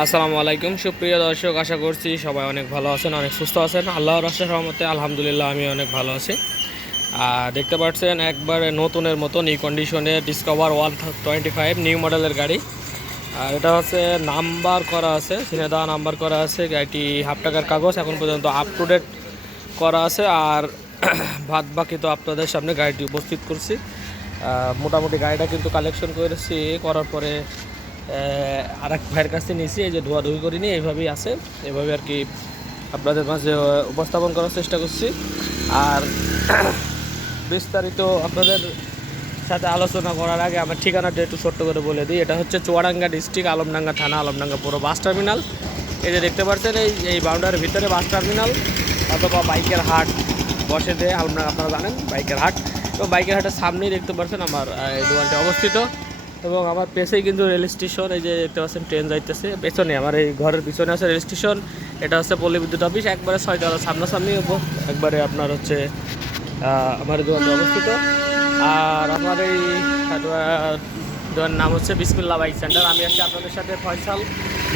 আসসালামু আলাইকুম সুপ্রিয় দর্শক, আশা করছি সবাই অনেক ভালো আছেন, অনেক সুস্থ আছেন। আল্লাহর রাস্তার রহমতে আলহামদুলিল্লাহ আমি অনেক ভালো আছি। দেখতে পাচ্ছেন একবারে নতুনের মতন এই কন্ডিশনে ডিসকভার 125 নিউ মডেলের গাড়ি। আর এটা হচ্ছে নাম্বার করা আছে, চিনে দেওয়া নাম্বার করা আছে। গাড়িটি হাফ টাকার কাগজ এখন পর্যন্ত আপ টু ডেট করা আছে। আর বাদ বাকি তো আপনাদের সামনে গাড়িটি উপস্থিত করছি। মোটামুটি গাড়িটা কিন্তু কালেকশন করেছি, করার পরে আর এক ভাইয়ের কাছে নিয়েছি। এই যে ধোয়াধুয়ি করিনি, এইভাবেই আছে। এভাবে আর কি আপনাদের মাঝে উপস্থাপন করার চেষ্টা করছি। আর বিস্তারিত আপনাদের সাথে আলোচনা করার আগে আমার ঠিকানাটা একটু ছোট্ট করে বলে দিই। এটা হচ্ছে চুয়াডাঙ্গা ডিস্ট্রিক্ট, আলমডাঙ্গা থানা, আলমডাঙ্গা পুরো বাস টার্মিনাল। এই যে দেখতে পাচ্ছেন এই বাউন্ডারির ভিতরে বাস টার্মিনাল অথবা বাইকের হাট বসে দেয় আলমডাঙ্গা, আপনারা জানেন বাইকের হাট। তো বাইকের হাটের সামনেই দেখতে পাচ্ছেন আমার এই দোকানটি অবস্থিত। এবং আমার পেছেই কিন্তু রেল স্টেশন, এই যে দেখতে পাচ্ছেন ট্রেন যাইতেছে পেছনে, আমার এই ঘরের পিছনে আছে রেল স্টেশন। এটা হচ্ছে পল্লী বিদ্যুৎ অফিস, একবারে 6 টাকা সামনাসামনি একবারে আপনার হচ্ছে আমার দোকানটি অবস্থিত। আর আমার এই দোকানের নাম হচ্ছে বিসমিল্লাহ বাইক সেন্টার। আমি আছি আপনাদের সাথে ফয়সাল।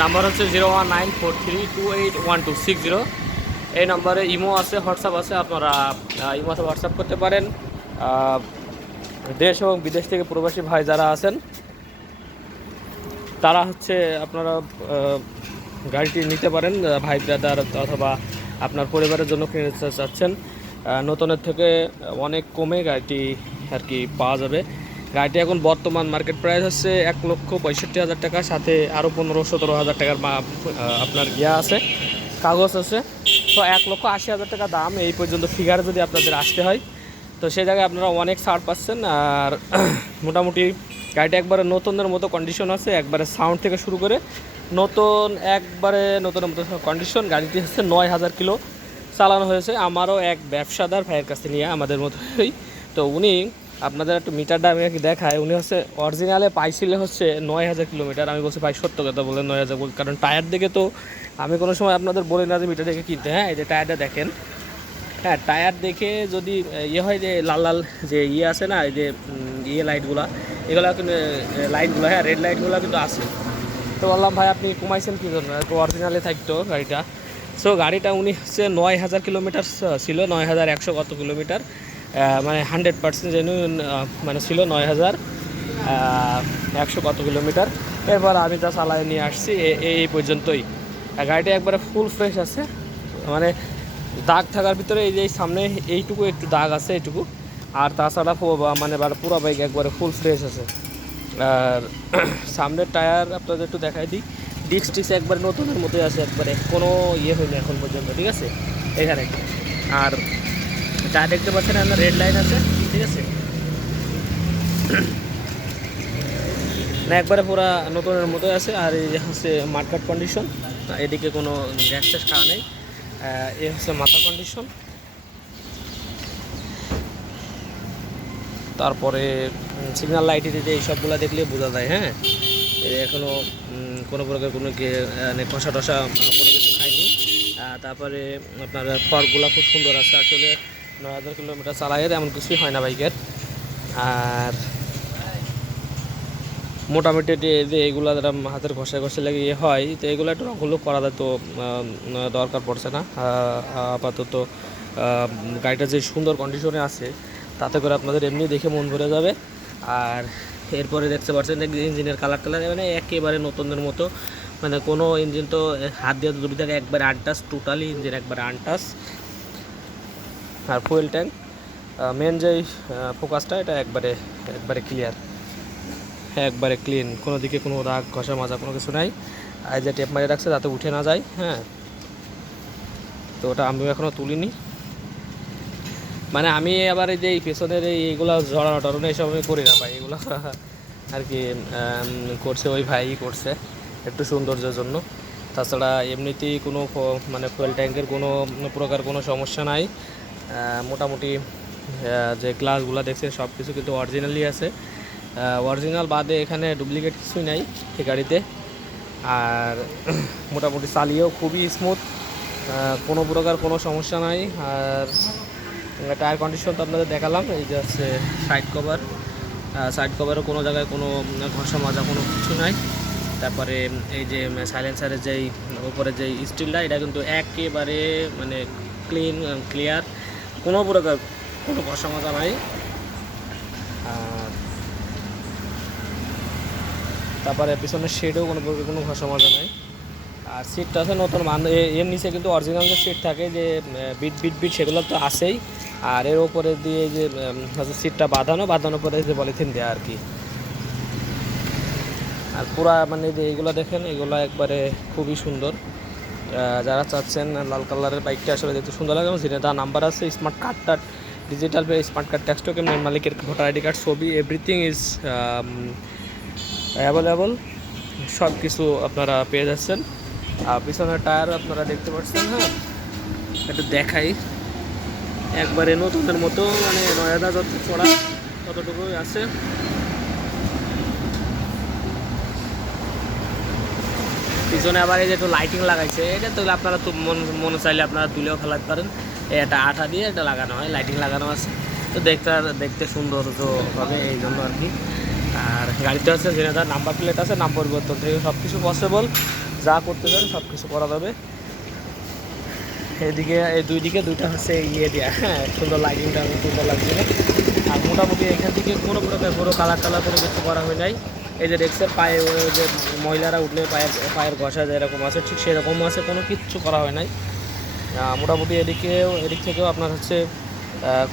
নাম্বার হচ্ছে 01943212660। এই নম্বরে ইমো আছে, হোয়াটসঅ্যাপ আছে, আপনারা ইমোতে হোয়াটসঅ্যাপ করতে পারেন। দেশ এবং বিদেশ থেকে প্রবাসী ভাই যারা আছেন তারা হচ্ছে আপনারা গাড়িটি নিতে পারেন, ভাই ব্রাদার অথবা আপনার পরিবারের জন্য কিনতে চাচ্ছেন। নতুনের থেকে অনেক কমে গাড়িটি আর কি পাওয়া যাবে। গাড়িটি এখন বর্তমান মার্কেট প্রাইস হচ্ছে 1,65,000 টাকা, সাথে আরও 15-17 হাজার টাকার আপনার ইয়া আছে, কাগজ আছে। তো 1,80,000 টাকা দাম এই পর্যন্ত ফিগার যদি আপনাদের আসতে হয়, তো সেই জায়গায় আপনারা অনেক ছাড় পাচ্ছেন। আর মোটামুটি গাড়িটা একবারে নতুনের মতো কন্ডিশন আছে, একবারে সাউন্ড থেকে শুরু করে নতুন, একবারে নতুনের মতো কন্ডিশন। গাড়িটি হচ্ছে 9,000 কিলো চালানো হয়েছে। আমারও এক ব্যবসাদার ভাইয়ের কাছে নিয়ে আমাদের মতোই। তো উনি আপনাদের একটু মিটারটা আমি দেখায়, উনি হচ্ছে অরিজিনালে পাইছিলে হচ্ছে 9,000 কিলোমিটার। আমি বলছি ভাই সত্য কথা বলে 9,000, কারণ টায়ার দেখে তো আমি কোনো সময় আপনাদের বলি না যে মিটার দেখে কিনতে। হ্যাঁ, এই যে টায়ারটা দেখেন, হ্যাঁ টায়ার দেখে যদি ইয়ে হয় যে লাল লাল যে ইয়ে আছে না, এই যে ইয়ে লাইটগুলো, এগুলো কিন্তু লাইটগুলো, হ্যাঁ রেড লাইটগুলো কিন্তু আছে। তো বললাম ভাই আপনি কমাইছেন কী জন্য, একটু অরিজিনালে থাকতো গাড়িটা। সো গাড়িটা উনি হচ্ছে 9,000 কিলোমিটার ছিল, 9,100 কত কিলোমিটার, মানে 100% জেনুইন মানে ছিল 9,100 কত কিলোমিটার। এরপর আমি তা চালাই নিয়ে আসছি এই পর্যন্তই। গাড়িটা একবারে ফুল ফ্রেশ আছে, মানে দাগ থাকার ভিতরে এই যে সামনে এইটুকু একটু দাগ আছে এইটুকু, আর তাছাড়া মানে পুরো বাইক একবারে ফুল ফ্রেশ আছে। আর সামনের টায়ার আপনাদের একটু দেখাই দিই, ডিস্ক টিক্স একবারে নতুনের মতোই আছে, একবারে কোনো ইয়ে হয়নি এখন পর্যন্ত, ঠিক আছে এখানে। আর টায়ার দেখতে পাচ্ছেন আপনার রেড লাইন আছে, ঠিক আছে না, একবারে পুরো নতুনের মতোই আছে। আর এই যে হচ্ছে মার্কেট কন্ডিশন, এদিকে কোনো গ্যাস ট্যাস খাওয়া নেই। এ হচ্ছে মাথা কন্ডিশন। তারপরে সিগন্যাল লাইট দিতে এইসবগুলো দেখলে বোঝা যায়। হ্যাঁ, এখনও কোনো প্রকার কোনো কষা টষা কোনো কিছু খাইনি। তারপরে আপনার ফর্কগুলো খুব সুন্দর আছে, আসলে 9,000 কিলোমিটার চালায় এমন কিছুই হয় না বাইকের। আর মোটামুটি যে এইগুলো যারা হাতের ঘষা ঘষে লাগে ইয়ে হয়, তো এগুলো একটু রঙগুলো করা যায়, তো দরকার পড়ছে না আপাতত। গাড়িটা যে সুন্দর কন্ডিশনে আছে তাতে করে আপনাদের এমনি দেখে মন ভরে যাবে। আর এরপরে দেখতে পাচ্ছেন ইঞ্জিনের কালার মানে একেবারে নতুনের মতো, মানে কোনো ইঞ্জিন তো হাত দিয়ে দুটি থাকে একবারে আনটাচ, টোটালি ইঞ্জিন একবারে আনটাচ। আর ফুয়েল ট্যাঙ্ক মেন যেই ফোকাসটা, এটা একবারে একবারে ক্লিয়ার, একবারে ক্লিন, কোনো দিকে কোনো রাগ ঘষা মাজা কোনো কিছু নাই। আর যে টেপ মারিয়ে রাখছে যাতে উঠে না যায়। হ্যাঁ, তো ওটা আমিও এখনও তুলিনি, মানে আমি আবার এই যে এই পেছনের এইগুলো জড়ানো টড়ানো এইসব আমি করি না ভাই, এগুলো আর কি করছে ওই ভাই করছে একটু সৌন্দর্যের জন্য। তাছাড়া এমনিতেই কোনো মানে ফুয়েল ট্যাঙ্কের কোনো প্রকার কোনো সমস্যা নাই। মোটামুটি যে গ্লাসগুলো দেখছেন সব কিছু কিন্তু অরিজিনালি আছে, অরিজিনাল বাদে এখানে ডুপ্লিকেট কিছুই নাই এই গাড়িতে। আর মোটামুটি চালিয়েও খুবই স্মুথ, কোনো প্রকার কোনো সমস্যা নাই। আর টায়ার কন্ডিশন তো আপনাদের দেখালাম, এই যে হচ্ছে সাইড কভার, সাইড কভারও কোনো জায়গায় কোনো ঘষা মাজা কোনো কিছু নাই। তারপরে এই যে সাইলেন্সারের যেই উপরে যেই স্টিলটা, এটা কিন্তু একেবারে মানে ক্লিয়ার, কোনো প্রকার কোনো সমস্যা নাই। আর তারপরে পিছনের শেডেও কোনো সমস্যা নাই। আর সিটটা আছে নতুন এর নিচে কিন্তু অরিজিনাল যে সিট থাকে যে বিট সেগুলো তো আছেই। আর এর ওপরে দিয়ে যে হচ্ছে সিটটা বাঁধানো পরে যে পলিথিন দেওয়া আর কি। আর পুরা মানে যে এইগুলো দেখেন, এগুলো একবারে খুবই সুন্দর। যারা চাচ্ছেন লাল কালারের বাইকটা আসলে দেখতে সুন্দর লাগে, এবং যেটা তার নাম্বার আছে, স্মার্ট কার্ডটা digital smart card text token, মালিকের ভোটার আইডি কার্ড, ছবি, এভরিথিং ইজ অ্যাভেলেবল, সব কিছু আপনারা পেয়ে যাচ্ছেন। আর পিছনের টায়ার আপনারা দেখতে পাচ্ছেন। হ্যাঁ, একটু দেখাই, একবারে নতুনের মতো, মানে 9,000 যত চড়া ততটুকুই আছে। পিছনে আবার এই যে একটু লাইটিং লাগাইছে, এটা তো আপনারা তো মনে চাইলে আপনারা তুলেও ফেলাতে পারেন। এটা আঠা দিয়ে এটা লাগানো হয়, লাইটিং লাগানো আছে, তো দেখতে সৌন্দর্য হবে এই জন্য আর কি। আর গাড়িতে আছে যেটা নাম্বার প্লেট আছে, নাম পরিবর্তন থেকে সব কিছু পসিবল, যা করতে চান সব কিছু করা যাবে। এদিকে এই দুইটা হচ্ছে ইয়ে দেওয়া, হ্যাঁ সুন্দর, লাইটিংটা সুন্দর লাগছে। আর মোটামুটি এখান থেকে কোনো প্রকার কোনো কালার কোনো কিছু করা হয় নাই। এই যে রেক্সের পায়ে যে মহিলারা উঠলে পায়ের ঘষা যেরকম আছে, ঠিক সেরকম আছে, কোনো কিচ্ছু করা হয় নাই। মোটামুটি এদিক থেকেও আপনার হচ্ছে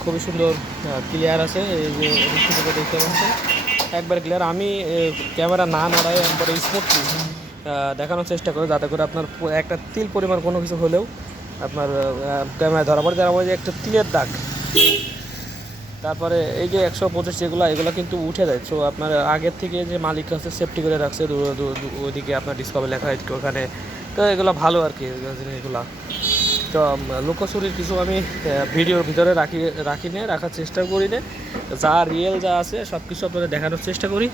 খুবই সুন্দর ক্লিয়ার আছে। এই যে এদিক থেকে দেখতে পাচ্ছেন একবার ক্লিয়ার। আমি ক্যামেরা না নড়াই একবারে স্মুথলি দেখানোর চেষ্টা করি, যাতে করে আপনার একটা তিল পরিমাণ কোনো কিছু হলেও আপনার ক্যামেরায় ধরা পড়ে। যারা বলে যে একটা তিলের দাগ, তারপরে এই যে 125 এগুলো কিন্তু উঠে যায়। সো আপনার আগের থেকে যে মালিক আছে সেফটি করে রাখছে, ওইদিকে আপনার ডিসকাভার লেখা হয় ওখানে, তো এগুলো ভালো আর কি জিনিসগুলো। তো লুকোচুরির কিছু আমি ভিডিওর ভিতরে রাখার চেষ্টা করি না, যা রিয়েল যা আছে সব কিছু আপনাদের দেখানোর চেষ্টা করি।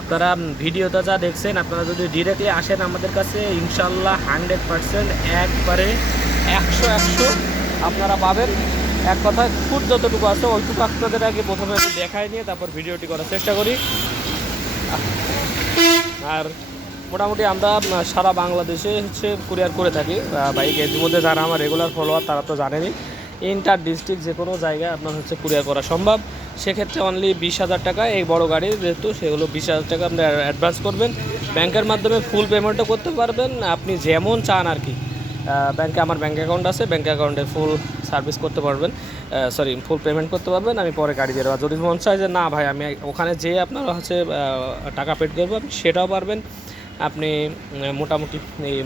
আপনারা ভিডিওটা যা দেখছেন, আপনারা যদি ডিরেক্টলি আসেন আমাদের কাছে, ইনশাল্লাহ 100% একবারে 100 আপনারা পাবেন। এক কথায় ফুট যতটুকু আছে ওইটুকু আপনাদের আগে প্রথমে দেখায় নিয়ে তারপর ভিডিওটি করার চেষ্টা করি। আর মোটামুটি আমরা সারা বাংলাদেশে হচ্ছে কুরিয়ার করে থাকি বাইক। এর মধ্যে যারা আমার রেগুলার ফলোয়ার তারা তো জানেনই, ইন্টার ডিস্ট্রিক্ট যে কোনো জায়গায় আপনার হচ্ছে কুরিয়ার করা সম্ভব। সেক্ষেত্রে অনলি 20,000 টাকা, এই বড় গাড়ি যেহেতু সেগুলো 20,000 টাকা আপনি অ্যাডভান্স করবেন। ব্যাংকের মাধ্যমে ফুল পেমেন্টও করতে পারবেন, আপনি যেমন চান আর কি। আমার ব্যাঙ্ক অ্যাকাউন্ট আছে, ব্যাঙ্ক অ্যাকাউন্টে ফুল সার্ভিস করতে পারবেন, ফুল পেমেন্ট করতে পারবেন। আমি পরে গাড়ি দিয়ে দেবো। যদি মন চায় যে না ভাই আমি ওখানে যেয়ে আপনার হচ্ছে টাকা পেড করবো, আপনি সেটাও পারবেন। আপনি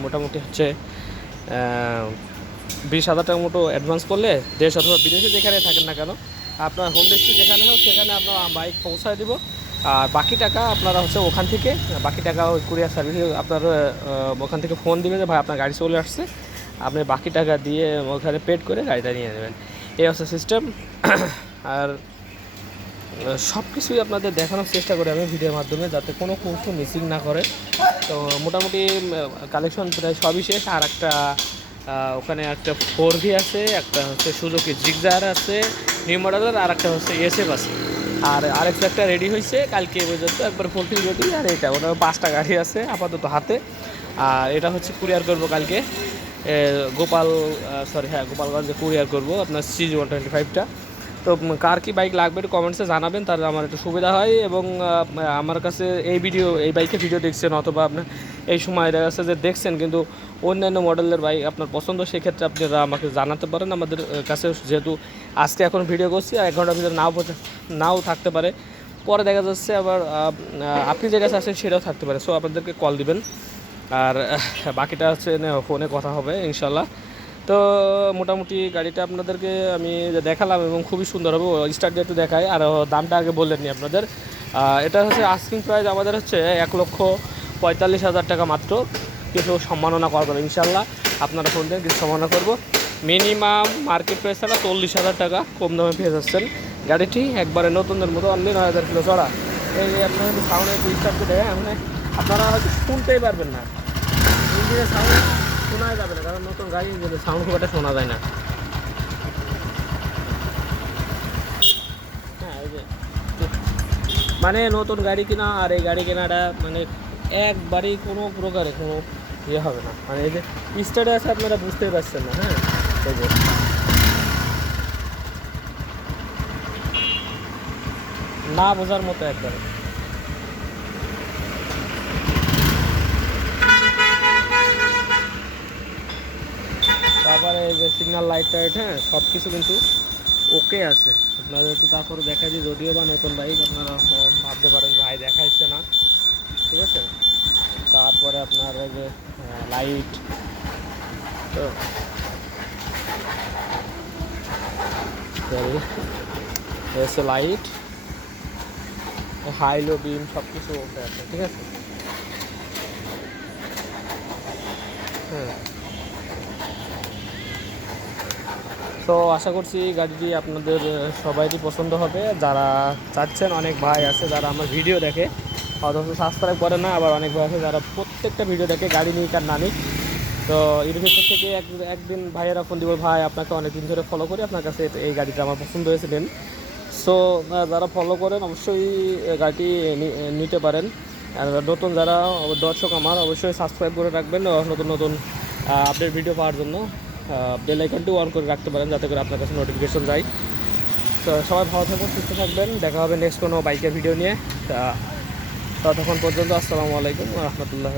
মোটামুটি হচ্ছে 20,000 টাকা মতো অ্যাডভান্স করলে দেশ অথবা বিদেশে যেখানে থাকেন না কেন, আপনার হোম ডিস্ট্রিক্ট যেখানে হোক সেখানে আপনার বাইক পৌঁছায় দিব। আর বাকি টাকা আপনারা হচ্ছে ওখান থেকে, বাকি টাকা ওই কুরিয়ার সার্ভিস আপনার ওখান থেকে ফোন দিবে যে ভাই আপনার গাড়ি চলে আসছে, আপনি বাকি টাকা দিয়ে ওখানে পেড করে গাড়িটা নিয়ে নেবেন। এই হচ্ছে সিস্টেম। আর সব কিছুই আপনাদের দেখানোর চেষ্টা করি আমি ভিডিওর মাধ্যমে, যাতে কোনো কিছু মিসিং না করে। তো মোটামুটি কালেকশন প্রায় সবই শেষ। আর একটা ওখানে একটা 4V আছে, একটা হচ্ছে সুজুকি জিক্সার আছে নিউ মডেলের, আর একটা হচ্ছে SF আছে। আর একটা রেডি হয়েছে কালকে পর্যন্ত, একবার ফুলফিল রেডি। আর এটা ওটা 5টা গাড়ি আছে আপাতত হাতে। আর এটা হচ্ছে কুরিয়ার করবো কালকে গোপালগঞ্জে কুরিয়ার করবো আপনার CG125টা। তো কার কি বাইক লাগবে একটু কমেন্টসে জানাবেন, তাহলে আমার একটু সুবিধা হয়। এবং আমার কাছে এই বাইকের ভিডিও দেখছেন, অথবা আপনার এই সময় দেখা যাচ্ছে যে দেখছেন কিন্তু অন্যান্য মডেলের বাইক আপনার পছন্দ, সেক্ষেত্রে আপনারা আমাকে জানাতে পারেন। আমাদের কাছে যেহেতু আজকে এখন ভিডিও করছি, আর 1 ঘন্টার ভিতরে নাও থাকতে পারে, পরে দেখা যাচ্ছে আবার আপনি যে কাছে আছেন সেটাও থাকতে পারে। সো আপনাদেরকে কল দিবেন, আর বাকিটা হচ্ছে ফোনে কথা হবে ইনশাল্লাহ। তো মোটামুটি গাড়িটা আপনাদেরকে আমি দেখালাম এবং খুবই সুন্দর হবে। স্টার্ট দিয়ে একটু দেখাই, আর দামটা আগে বললেননি আপনাদের। এটা হচ্ছে আস্কিং প্রাইস আমাদের হচ্ছে 1,45,000 টাকা মাত্র। কিছু সম্মাননা করা যাবে ইনশাল্লাহ, আপনারা ফোন দেন কিছু সম্মাননা করবো। মিনিমাম মার্কেট প্রাইস ছাড়া 40,000 টাকা কম দামে পেয়ে যাচ্ছেন গাড়িটি, একবারে নতুনদের মতো। অনলি 9,000 কিলো চড়া। এই আপনার একটু সাউন্ড একটু স্টার্ট করে দেয়, আপনারা হয়তো শুনতেই পারবেন না, ইঞ্জিনের সাউন্ড শোনা যাবে না, কারণ নতুন গাড়ি ইঞ্জিনের সাউন্ড খুব একটা শোনা যায় না। হ্যাঁ, এই যে মানে নতুন গাড়ি কেনা আর এই গাড়ি কেনাটা মানে একবারেই কোনো প্রকারে কোনো ইয়ে হবে না, মানে এই যে স্টার্টে আছে আপনারা বুঝতেই পারছেন না। হ্যাঁ, এই যে না বোঝার মতো একবারে। তারপরে এই যে সিগন্যাল লাইট টাইট, হ্যাঁ সব কিছু কিন্তু ওকে আছে। আপনাদের একটু তারপরে দেখা যায়, যদিও বা নতুন বাইক আপনারা ভাবতে পারেন ভাই দেখাইছে না, ঠিক আছে। তারপরে আপনার এই যে লাইট, তো এসে লাইট, হাইলো বিম সব কিছু ওকে আছে, ঠিক আছে। হ্যাঁ, তো আশা করছি গাড়িটি আপনাদের সবাইরই পছন্দ হবে। যারা চাচ্ছেন, অনেক ভাই আছে যারা আমার ভিডিও দেখে অথচ সাবস্ক্রাইব করে না, আবার অনেক ভাই আছে যারা প্রত্যেকটা ভিডিও দেখে গাড়ি নিক আর না নিক। তো এর ভিতর থেকে একদিন ভাইয়েরা ফোন দিব, ভাই আপনাকে অনেকদিন ধরে ফলো করি, আপনার কাছে এই গাড়িটা আমার পছন্দ হয়েছে নেন। সো যারা ফলো করেন অবশ্যই গাড়িটি নিতে পারেন। আর নতুন যারা দর্শক আমার, অবশ্যই সাবস্ক্রাইব করে রাখবেন নতুন নতুন আপডেট ভিডিও পাওয়ার জন্য। বেল আইকনটিও অন করে রাখতে পারেন যাতে করে আপনার কাছে নোটিফিকেশন যায়। তো সবাই ভালো থাকবেন, সুস্থ থাকবেন, দেখা হবে নেক্সট কোনো বাইকের ভিডিও নিয়ে। ততক্ষণ পর্যন্ত আসসালামু আলাইকুম ওয়া রাহমাতুল্লাহি।